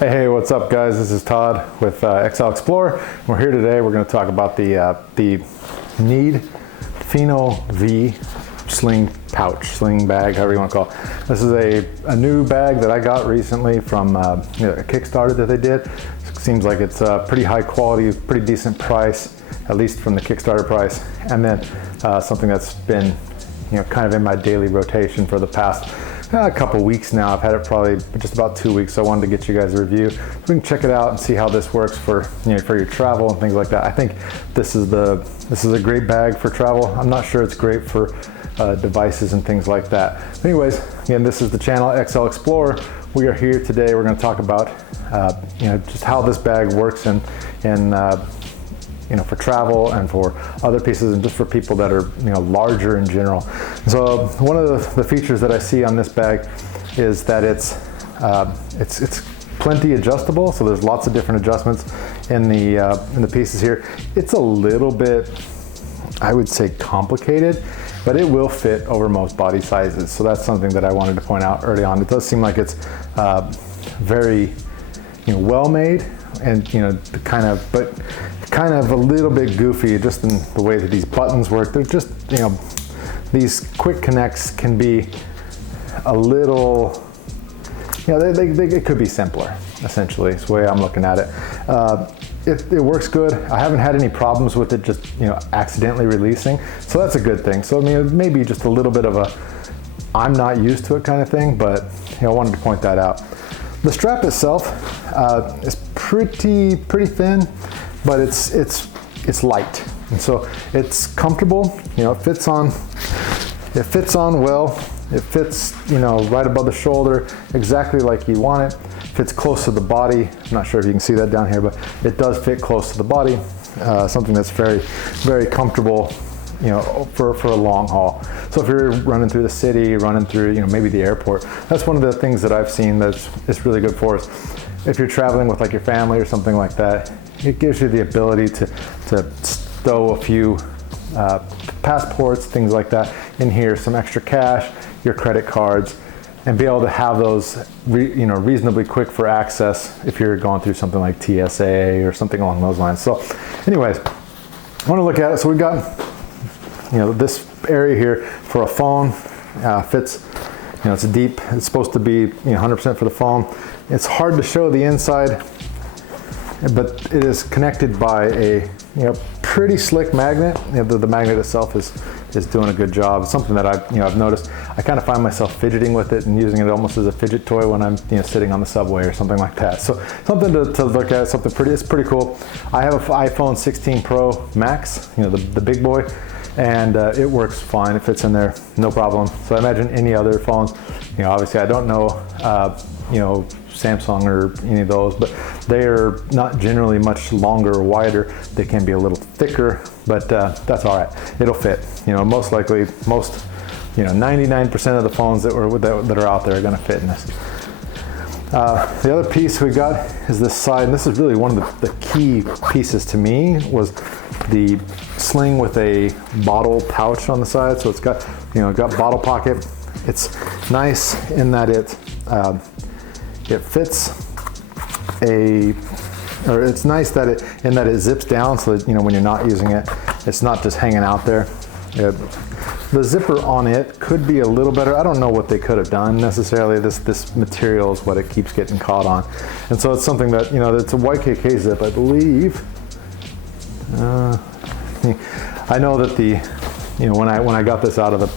Hey, what's up guys? This is Todd with xlexplorer. We're here today. We're going to talk about the NIID FINO V sling pouch, sling bag, however you want to call it. This is a new bag that I got recently from a Kickstarter that they did. It seems like it's pretty high quality, pretty decent price, at least from the Kickstarter price. And then something that's been kind of in my daily rotation for the past a couple weeks now. I've had it probably just about 2 weeks, so I wanted to get you guys a review. We can check it out and see how this works for for your travel and things like that. I think this is a great bag for travel. I'm not sure it's great for devices and things like that. But anyways, again, this is the channel xlexplorer. We are here today. We're going to talk about just how this bag works and for travel and for other pieces and just for people that are larger in general. So one of the features that I see on this bag is that it's plenty adjustable. So there's lots of different adjustments in the pieces here. It's a little bit, I would say, complicated, but it will fit over most body sizes. So that's something that I wanted to point out early on. It does seem like it's very well made, and kind of a little bit goofy just in the way that these buttons work. They're just these quick connects can be a little it could be simpler, essentially. It's the way I'm looking at it. It works good. I haven't had any problems with it just accidentally releasing, so that's a good thing. So I mean, it may be just a little bit of a I'm not used to it kind of thing, but I wanted to point that out. The strap itself is pretty thin, but it's light, and so it's comfortable. It fits on well. It fits right above the shoulder, exactly like you want it. Fits close to the body. I'm not sure if you can see that down here, but it does fit close to the body. Something that's very comfortable, for a long haul. So if you're running through the city, running through maybe the airport, that's one of the things that I've seen it's really good for us. If you're traveling with like your family or something like that, it gives you the ability to stow a few passports, things like that in here, some extra cash, your credit cards, and be able to have those reasonably quick for access if you're going through something like TSA or something along those lines. So anyways, I want to look at it. So we've got this area here for a phone. Fits, it's deep. It's supposed to be 100% for the phone. It's hard to show the inside, but it is connected by a pretty slick magnet. The magnet itself is doing a good job. It's something that I've noticed. I kind of find myself fidgeting with it and using it almost as a fidget toy when I'm sitting on the subway or something like that. So something to look at. Something it's pretty cool. I have an iPhone 16 Pro Max, the big boy, and it works fine. It fits in there, no problem. So I imagine any other phones. Obviously I don't know Samsung or any of those, but they are not generally much longer or wider. They can be a little thicker, but that's all right. It'll fit. Most likely, 99% of the phones that are out there are going to fit in this. The other piece we got is this side, and this is really one of the key pieces to me, was the sling with a bottle pouch on the side. So it's got got bottle pocket. It's nice in that it fits it's nice that it zips down, so that when you're not using it, it's not just hanging out there. The zipper on it could be a little better. I don't know what they could have done necessarily. This material is what it keeps getting caught on, and so it's something that it's a YKK zip, I believe. I know that when I got this out of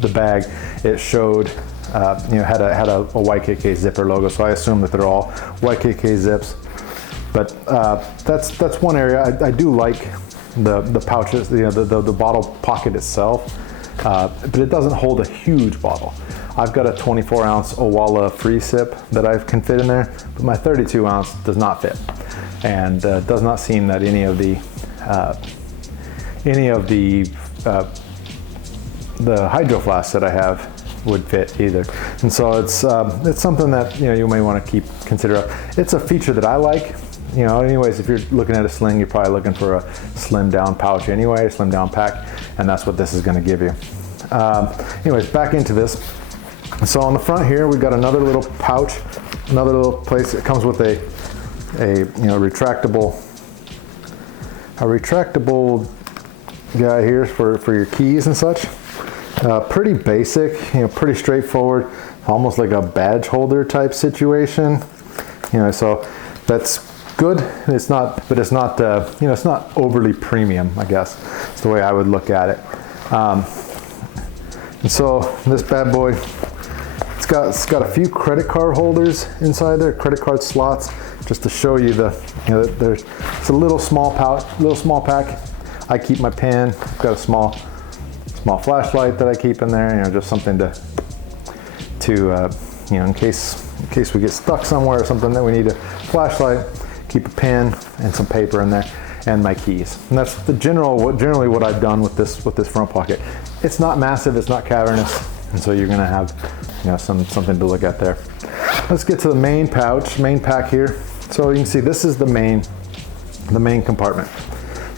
the bag, it showed had a YKK zipper logo, so I assume that they're all YKK zips. But that's one area I do like. The pouches, the bottle pocket itself, but it doesn't hold a huge bottle. I've got a 24-ounce Owala free sip that I can fit in there, but my 32-ounce does not fit, and does not seem that any of the hydro flasks that I have would fit either. And so it's something that you may want to consider. It's a feature that I like. Anyways, if you're looking at a sling, you're probably looking for a slim down pouch anyway, a slim down pack, and that's what this is going to give you. Anyways, back into this. So on the front here, we've got another little pouch Another little place. It comes with a retractable guy here for your keys and such. Pretty basic, pretty straightforward, almost like a badge holder type situation. So that's good. It's not, but it's not, it's not overly premium, I guess. It's the way I would look at it. And so this bad boy, it's got a few credit card holders inside there, credit card slots, just to show you it's a little small pack. I keep my pen. I've got a small flashlight that I keep in there, just something to in case we get stuck somewhere or something that we need a flashlight, keep a pen and some paper in there, and my keys. And that's generally what I've done with this front pocket. It's not massive, it's not cavernous, and so you're gonna have something to look at there. Let's get to the main pack here. So you can see this is the main compartment.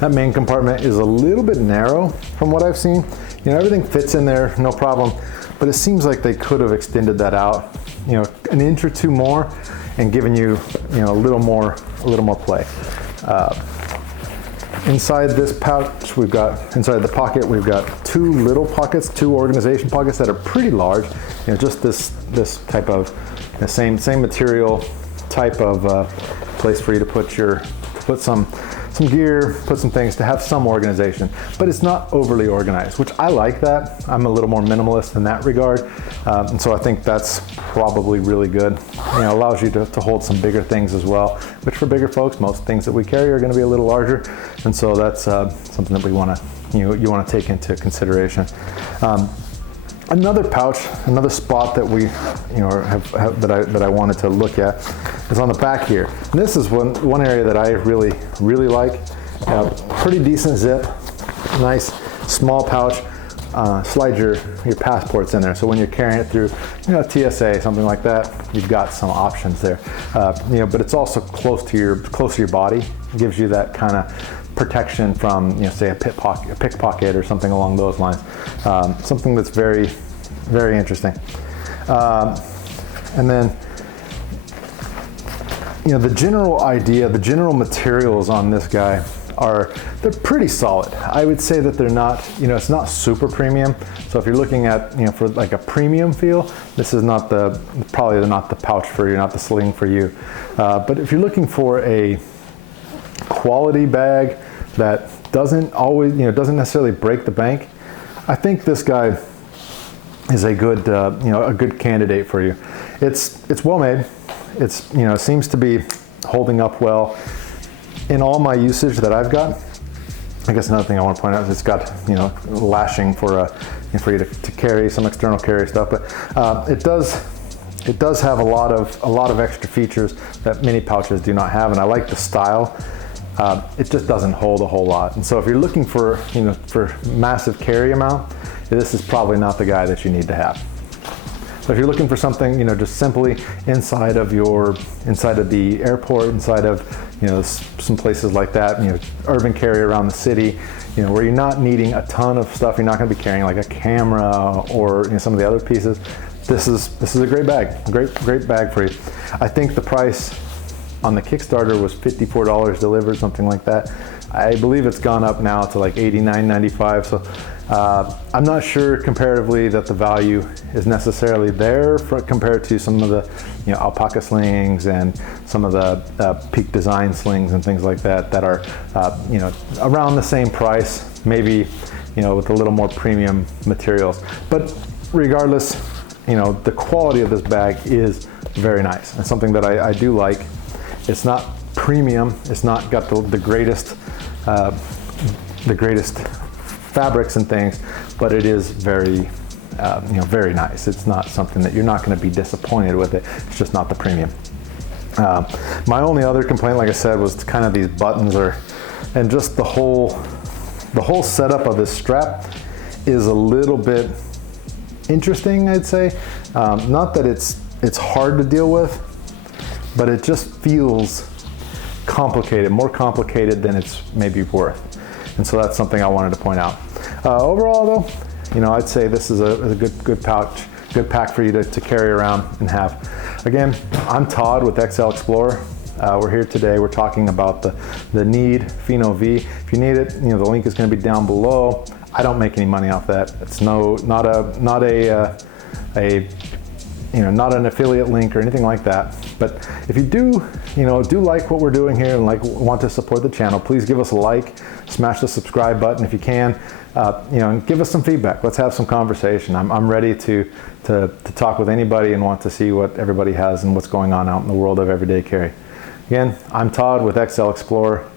That main compartment is a little bit narrow from what I've seen. Everything fits in there, no problem, but it seems like they could have extended that out, an inch or two more, and given you, a little more play. Inside this pouch, inside the pocket, we've got two little pockets, two organization pockets that are pretty large. Just this type of same material type of place for you to put some gear, put some things, to have some organization, but it's not overly organized, which I like that. I'm a little more minimalist in that regard, and so I think that's probably really good. Allows you to hold some bigger things as well, which for bigger folks, most things that we carry are going to be a little larger, and so that's something that we want to you want to take into consideration. Another pouch, another spot that we that I wanted to look at is on the back here. And this is one area that I really like. Pretty decent zip, nice small pouch. Slide your passports in there. So when you're carrying it through, TSA, something like that, you've got some options there. But it's also close to your body. It gives you that kind of protection from, say a pickpocket or something along those lines. Something that's very, very interesting. And then, the general idea, the general materials on this guy they're pretty solid. I would say that they're not, it's not super premium. So if you're looking at, for like a premium feel, this is probably not the pouch for you, not the sling for you. But if you're looking for a quality bag that doesn't always, doesn't necessarily break the bank, I think this guy is a good, a good candidate for you. It's well made. It's, seems to be holding up well in all my usage that I've got. I guess another thing I want to point out is it's got, lashing for you to carry some external carry stuff, but it does have a lot of extra features that mini pouches do not have, and I like the style. It just doesn't hold a whole lot, and so if you're looking for for massive carry amount, this is probably not the guy that you need to have. So if you're looking for something, just simply inside of the airport, inside of some places like that, urban carry around the city, where you're not needing a ton of stuff, you're not going to be carrying like a camera or some of the other pieces. This is a great bag, great bag for you. I think the price on the Kickstarter was $54 delivered, something like that. I believe it's gone up now to like $89.95. So I'm not sure comparatively that the value is necessarily there compared to some of the alpaca slings and some of the Peak Design slings and things like that are around the same price, maybe with a little more premium materials. But regardless, the quality of this bag is very nice and something that I do like. It's not premium. It's not got the greatest fabrics and things, but it is very, very nice. It's not something that you're not going to be disappointed with it. It's just not the premium. My only other complaint, like I said, was kind of these buttons and just the whole setup of this strap is a little bit interesting, I'd say. Not that it's hard to deal with, but it just feels complicated, more complicated than it's maybe worth. And so that's something I wanted to point out. Overall though, I'd say this is a good pouch. good pack for you to carry around and have. Again, I'm Todd with xlexplorer. We're here today. We're talking about the NIID FINO V. If you need it, the link is going to be down below. I don't make any money off that. It's not an affiliate link or anything like that. But if you do like what we're doing here and want to support the channel, please give us a like, smash the subscribe button if you can, and give us some feedback. Let's have some conversation. I'm ready to talk with anybody and want to see what everybody has and what's going on out in the world of everyday carry. Again, I'm Todd with xlexplorer.